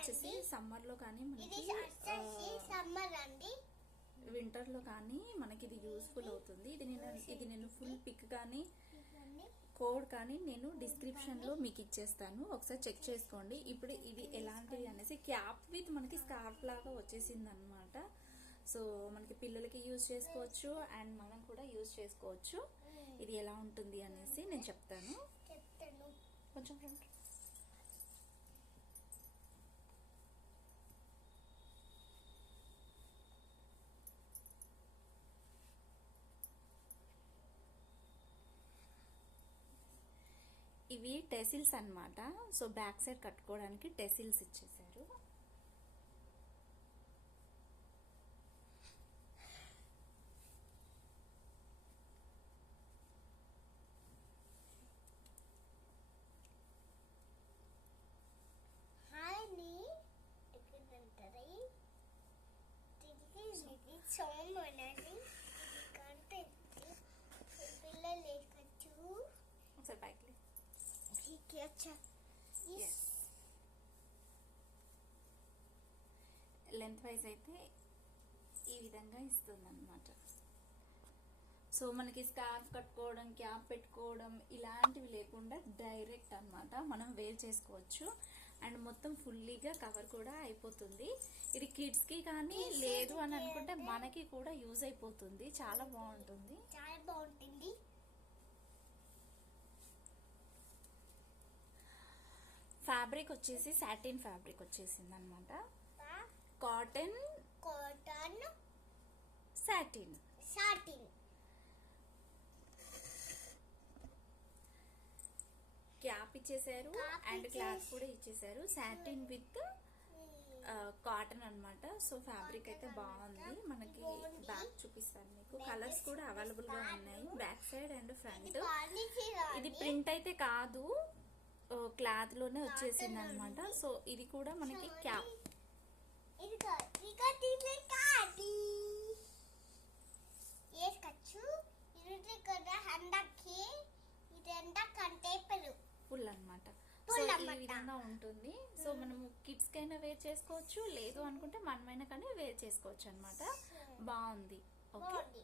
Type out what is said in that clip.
వచ్చేసి సమ్మర్ లో కానీ మనకి వింటర్ లో కానీ మనకి ఇది యూస్ఫుల్ అవుతుంది. ఇది నేను ఫుల్ పిక్ కానీ కోడ్ కానీ నేను డిస్క్రిప్షన్ లో మీకు ఇచ్చేస్తాను, ఒకసారి చెక్ చేసుకోండి. ఇప్పుడు ఇది ఎలాంటిది అనేసి క్యాప్ విత్ మనకి స్కార్ఫ్ లాగా వచ్చేసింది అనమాట. సో మనకి పిల్లలకి యూజ్ చేసుకోవచ్చు అండ్ మనం కూడా యూజ్ చేసుకోవచ్చు. ఇది ఎలా ఉంటుంది అనేసి నేను చెప్తాను. కొంచెం ఇవి టెసిల్స్ అన్నమాట. సో బ్యాక్ సైడ్ కట్టుకోవడానికి టెసిల్స్ ఇచ్చేసారు. ఒకసారి బైక్ లెంత్ వైజ్ అయితే ఈ విధంగా ఇస్తుంది అనమాట. సో మనకి స్కార్ఫ్ కట్టుకోవడం, క్యాప్ పెట్టుకోవడం ఇలాంటివి లేకుండా డైరెక్ట్ అన్నమాట మనం వేర్ చేసుకోవచ్చు. అండ్ మొత్తం ఫుల్లీగా కవర్ కూడా అయిపోతుంది. ఇది కిడ్స్ కి కానీ లేదు అని అనుకుంటే మనకి కూడా యూజ్ అయిపోతుంది. చాలా బాగుంటుంది. ఫ్యాబ్రిక్ వచ్చేసి సాటిన్ ఫ్యాబ్రిక్ వచ్చేసింది అనమాట. కాటన్ సాటిన్ క్యాప్ ఇచ్చేసారు అండ్ క్లాత్ కూడా ఇచ్చేసారు. సాటిన్ విత్ కాటన్ అన్నమాట. సో ఫ్యాబ్రిక్ అయితే బాగుంది. మనకి బ్యాక్ చూపిస్తాను మీకు. కలర్స్ కూడా అవైలబుల్ గా ఉన్నాయి బ్యాక్ సైడ్ అండ్ ఫ్రంట్. ఇది ప్రింట్ అయితే కాదు, క్లాత్ లోనే వచ్చేసింది అనమాట. సో ఇది కూడా మనకి క్యాప్ ఫుల్ అనమాట. సో ఈ విధంగా ఉంటుంది. సో మనము కిడ్స్ కైనా వేర్ చేసుకోవచ్చు, లేదు అనుకుంటే మనమైనా కానీ వేర్ చేసుకోవచ్చు అనమాట. బాగుంది. ఓకే.